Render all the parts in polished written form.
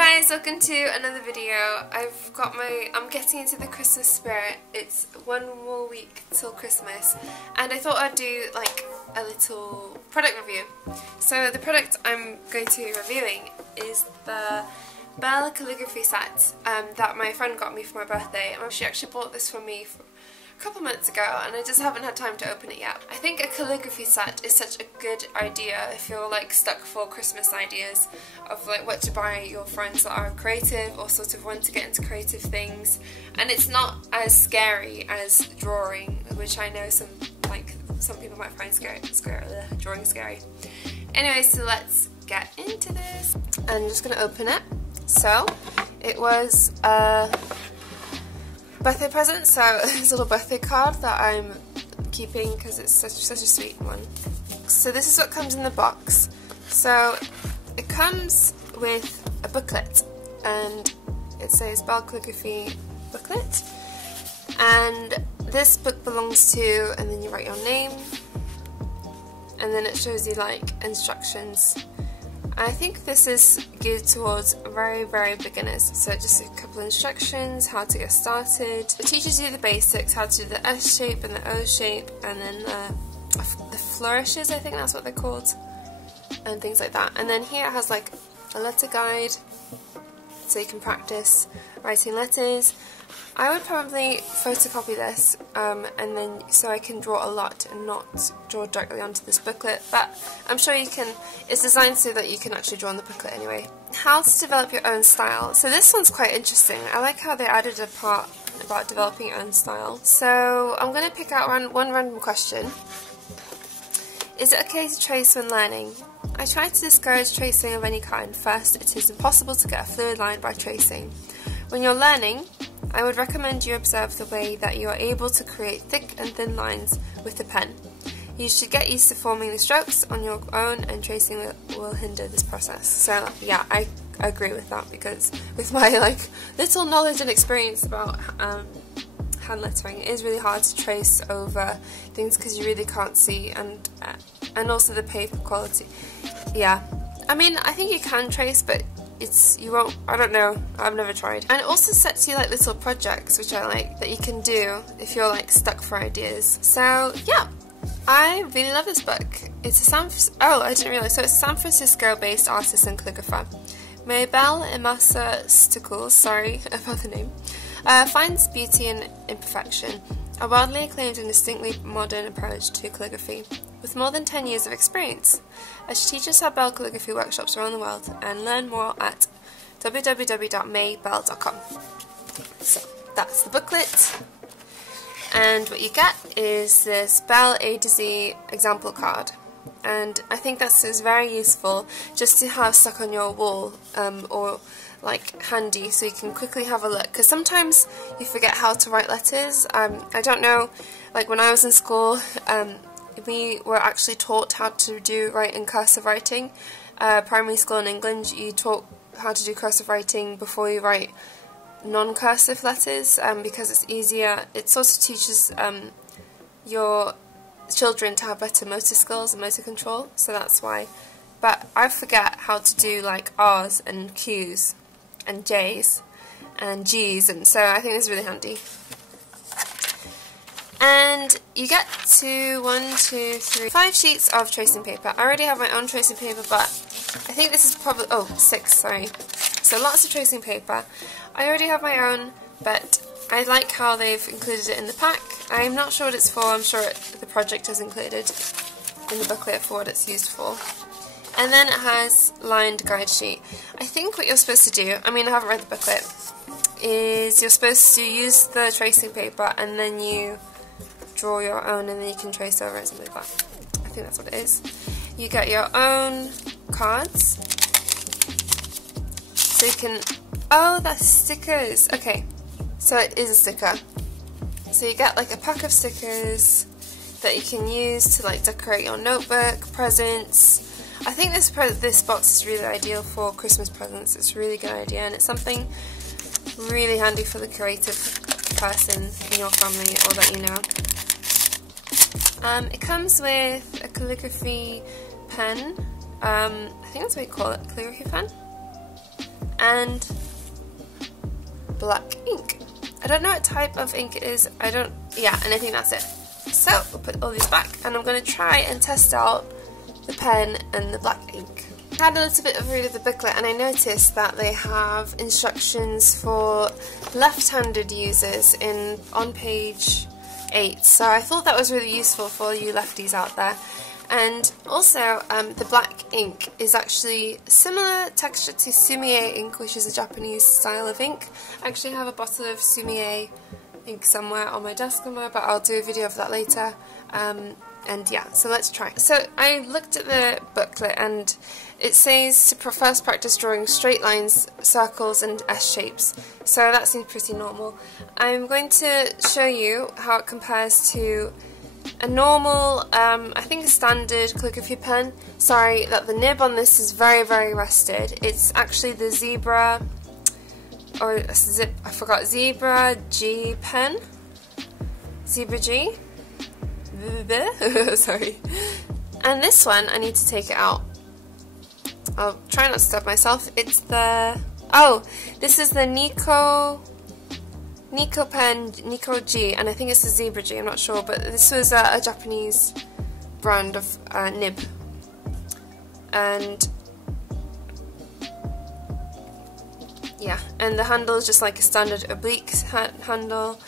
guys, welcome to another video. I'm getting into the Christmas spirit. It's one more week till Christmas and I thought I'd do like a little product review. So the product I'm going to be reviewing is the Belle Calligraphy set that my friend got me for my birthday. She actually bought this for me a couple months ago and I just haven't had time to open it yet. I think a calligraphy set is such a good idea if you're like stuck for Christmas ideas of like what to buy your friends that are creative or sort of want to get into creative things, and it's not as scary as drawing, which I know some people might find drawing scary. Anyway, so let's get into this. I'm just going to open it. So it was birthday present, so it's a little birthday card that I'm keeping because it's such a sweet one. So this is what comes in the box. So it comes with a booklet and it says Belle Calligraphy booklet, and this book belongs to, and then you write your name and then it shows you like instructions. I think this is geared towards very beginners, so just a couple of instructions, how to get started. It teaches you the basics, how to do the S shape and the O shape, and then the flourishes, I think that's what they're called, and things like that. And then here it has like a letter guide, so you can practice writing letters. I would probably photocopy this and then so I can draw a lot and not draw directly onto this booklet, but I'm sure you can. It's designed so that you can actually draw on the booklet anyway. How to develop your own style. So this one's quite interesting. I like how they added a part about developing your own style. So I'm going to pick out one random question. Is it okay to trace when learning? I try to discourage tracing of any kind. First, it is impossible to get a fluid line by tracing. When you're learning, I would recommend you observe the way that you are able to create thick and thin lines with the pen. You should get used to forming the strokes on your own, and tracing will hinder this process. So yeah, I agree with that, because with my like little knowledge and experience about hand lettering, it is really hard to trace over things because you really can't see, and also the paper quality. Yeah, I mean, I think you can trace, but you won't, I don't know, I've never tried. And it also sets you like little projects, which I like, that you can do if you're like stuck for ideas. So yeah, I really love this book. It's I didn't realise, so it's a San Francisco based artist and calligrapher. Belle Calligraphy, sorry about the name, finds beauty in imperfection, a widely acclaimed and distinctly modern approach to calligraphy. With more than 10 years of experience, she teaches her Belle Calligraphy workshops around the world, and learn more at www.maybelle.com. So that's the booklet, and what you get is this Belle A to Z example card, and I think that's very useful just to have stuck on your wall or like handy, so you can quickly have a look, because sometimes you forget how to write letters. I don't know, like when I was in school, we were actually taught how to write in cursive writing. Primary school in England, you taught how to do cursive writing before you write non-cursive letters, because it's easier. It sort of teaches your children to have better motor skills and motor control, so that's why. But I forget how to do like R's and Q's and J's and G's, and so I think this is really handy. And you get 5 sheets of tracing paper. I already have my own tracing paper, but I think this is probably, 6, sorry. So lots of tracing paper. I already have my own, but I like how they've included it in the pack. I'm not sure what it's for. I'm sure the project is included in the booklet for what it's used for. And then it has lined guide sheet. I think what you're supposed to do, I mean, I haven't read the booklet, is you're supposed to use the tracing paper and then you draw your own, and then you can trace over it, something like that. I think that's what it is. You get your own cards, so you can, that's stickers. Okay, so it is a sticker. So you get like a pack of stickers that you can use to like decorate your notebook, presents. I think this box is really ideal for Christmas presents. It's a really good idea, and it's something really handy for the creative person in your family or that you know. It comes with a calligraphy pen. I think that's what you call it, calligraphy pen. and black ink. I don't know what type of ink it is. Yeah, and I think that's it. So we'll put all these back, and I'm going to try and test out the pen and the black ink. I had a little bit of a read of the booklet, and I noticed that they have instructions for left-handed users on page 8, so I thought that was really useful for you lefties out there. And also the black ink is actually similar texture to sumie ink, which is a Japanese style of ink. I actually have a bottle of sumie ink somewhere on my desk somewhere, but I'll do a video of that later. And yeah, so let's try. So I looked at the booklet, and it says to first practice drawing straight lines, circles and S shapes. So that seems pretty normal. I'm going to show you how it compares to a normal, I think a standard calligraphy pen. Sorry that the nib on this is very, very rusted. It's actually the Zebra, or I forgot, Zebra G pen. Zebra G. Sorry. And this one, I need to take it out. I'll try not to stab myself. It's the, this is the Nico pen, Nico G, and I think it's the Zebra G, I'm not sure, but this was a Japanese brand of nib. And yeah, and the handle is just like a standard oblique handle,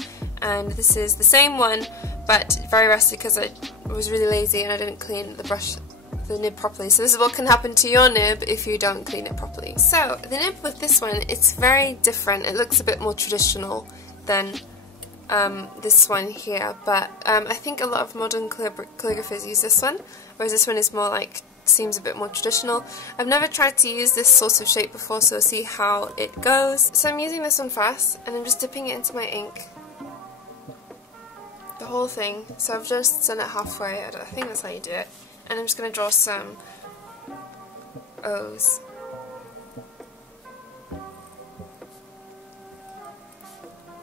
and this is the same one, but very rusty because I was really lazy and I didn't clean the nib properly. So this is what can happen to your nib if you don't clean it properly. So the nib with this one, it's very different. It looks a bit more traditional than this one here, but I think a lot of modern calligraphers use this one, whereas this one is more like, seems a bit more traditional. I've never tried to use this sort of shape before, so we'll see how it goes. So I'm using this one first, and I'm just dipping it into my ink, the whole thing. So I've just done it halfway, I think that's how you do it, and I'm just going to draw some O's.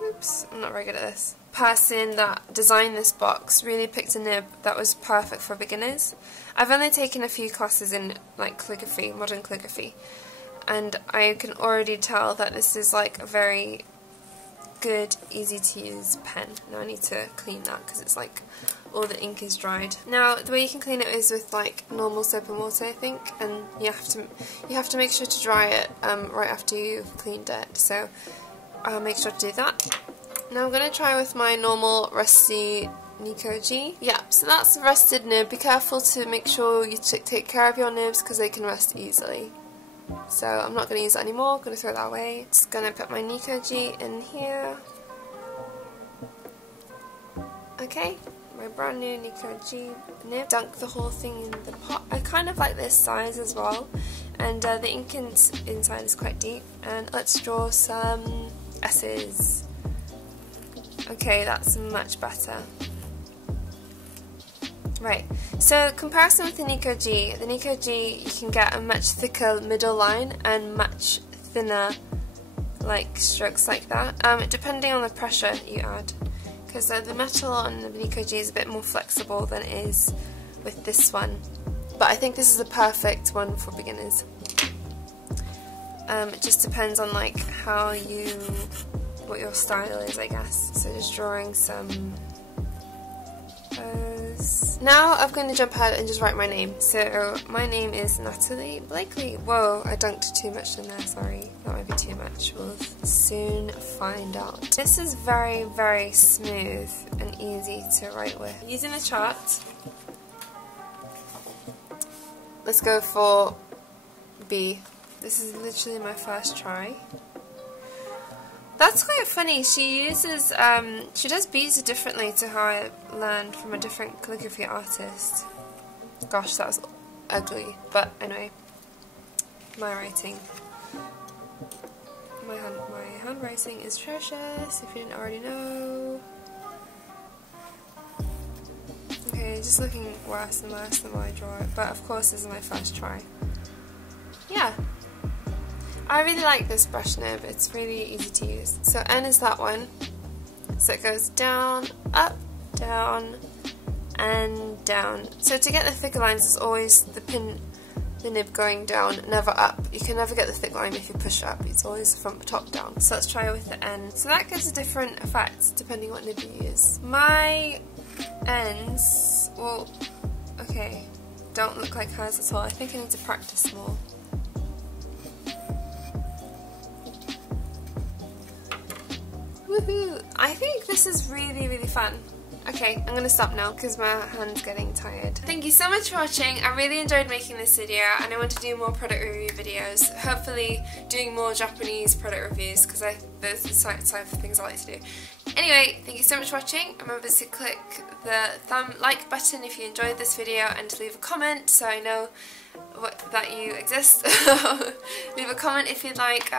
Oops, I'm not very good at this. Person that designed this box really picked a nib that was perfect for beginners. I've only taken a few classes in like calligraphy, modern calligraphy, and I can already tell that this is like a very good, easy to use pen. Now I need to clean that because it's like all the ink is dried. Now the way you can clean it is with like normal soap and water, I think, and you have to make sure to dry it right after you've cleaned it. So I'll make sure to do that. Now I'm going to try with my normal rusty Nico G. Yeah, so that's a rusted nib. Be careful to make sure you take care of your nibs because they can rust easily. So I'm not going to use that anymore, I'm going to throw that away. Just going to put my Nico G in here. Okay, my brand new Nico G nib. Dunk the whole thing in the pot. I kind of like this size as well, and the ink inside is quite deep. And let's draw some S's. Okay, that's much better. Right, so comparison with the Nico G you can get a much thicker middle line and much thinner like strokes like that, depending on the pressure you add, because the metal on the Nico G is a bit more flexible than it is with this one, but I think this is the perfect one for beginners. It just depends on like what your style is, I guess. So just drawing some O's. Now I'm going to jump ahead and just write my name. So my name is Natalie Blakely. Whoa, I dunked too much in there, sorry. That might be too much. We'll soon find out. This is very, very smooth and easy to write with. Using the chart, let's go for B. This is literally my first try. That's quite funny. She uses, she does beads differently to how I learned from a different calligraphy artist. Gosh, that was ugly. But anyway, my writing. My handwriting is atrocious, if you didn't already know. Okay, just looking worse and worse the more I draw it. But of course, this is my first try. Yeah. I really like this brush nib, it's really easy to use. So N is that one, so it goes down, up, down, and down. So to get the thicker lines, it's always the the nib going down, never up. You can never get the thick line if you push up, it's always from top down. So let's try with the end. So that gives a different effect depending what nib you use. My ends, well, okay, don't look like hers at all. I think I need to practice more. Woohoo! I think this is really, really fun. Okay, I'm going to stop now because my hand's getting tired. Thank you so much for watching. I really enjoyed making this video and I want to do more product review videos. Hopefully doing more Japanese product reviews because those are the type of things I like to do. Anyway, thank you so much for watching. Remember to click the like button if you enjoyed this video and to leave a comment so I know that you exist. Leave a comment if you'd like.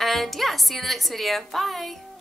And yeah, see you in the next video. Bye!